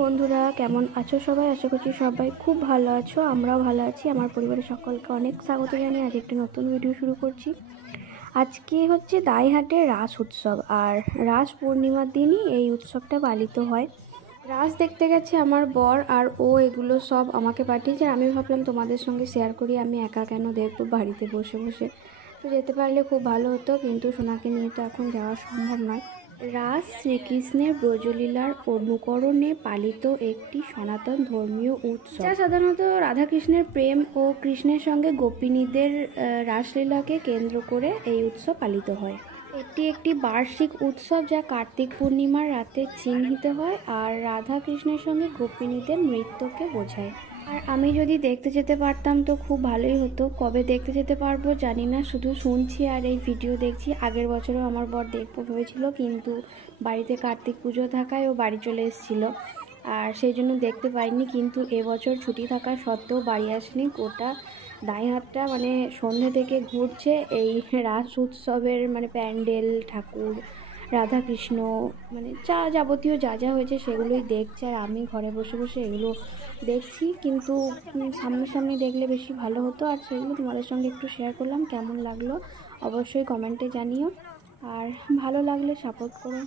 বন্ধুরা, কেমন আছো সবাই? আশা করছি সবাই খুব ভালো আছো। আমরাও ভালো আছি। আমার পরিবারের সকলকে অনেক স্বাগত জানিয়ে আজ একটি নতুন ভিডিও শুরু করছি। আজকে হচ্ছে দাইহাটের রাস উৎসব, আর রাস পূর্ণিমার দিনই এই উৎসবটা পালিত হয়। রাস দেখতে গেছে আমার বর, আর ও এগুলো সব আমাকে পাঠিয়েছে। আমি ভাবলাম তোমাদের সঙ্গে শেয়ার করি, আমি একা কেন দেখবো বাড়িতে বসে বসে। তো যেতে পারলে খুব ভালো হতো, কিন্তু সোনাকে নিয়ে তো এখন যাওয়া সম্ভব নয়। রাস শ্রীকৃষ্ণের ব্রজলীলার অনুকরণে পালিত একটি সনাতন ধর্মীয় উৎসব, যা সাধারণত রাধাকৃষ্ণের প্রেম ও কৃষ্ণের সঙ্গে গোপিনীদের রাসলীলাকে কেন্দ্র করে এই উৎসব পালিত হয়। এটি একটি বার্ষিক উৎসব যা কার্তিক পূর্ণিমার রাতে চিহ্নিত হয় আর রাধা কৃষ্ণের সঙ্গে গোপিনীদের নৃত্যকে বোঝায়। আর আমি যদি দেখতে যেতে পারতাম তো খুব ভালোই হতো। কবে দেখতে যেতে পারবো জানি না, শুধু শুনছি আর এই ভিডিও দেখছি। আগের বছরও আমার বর দেখবো ভেবেছিল, কিন্তু বাড়িতে কার্তিক পুজো থাকায় ও বাড়ি চলে এসেছিলো, আর সেই জন্য দেখতে পাইনি। কিন্তু এবছর ছুটি থাকা সত্ত্বেও বাড়ি আসেনি। গোটা দাইহাটটা মানে সন্ধ্যে থেকে ঘুরছে এই রাস উৎসবের মানে প্যান্ডেল, ঠাকুর, রাধাকৃষ্ণ, মানে যাবতীয় যা যা হয়েছে সেগুলোই দেখছে। আর আমি ঘরে বসে বসে এগুলো দেখছি, কিন্তু সামনাসামনি দেখলে বেশি ভালো হতো। আর সেগুলো তোমাদের সঙ্গে একটু শেয়ার করলাম। কেমন লাগলো অবশ্যই কমেন্টে জানিও, আর ভালো লাগলে সাপোর্ট করো।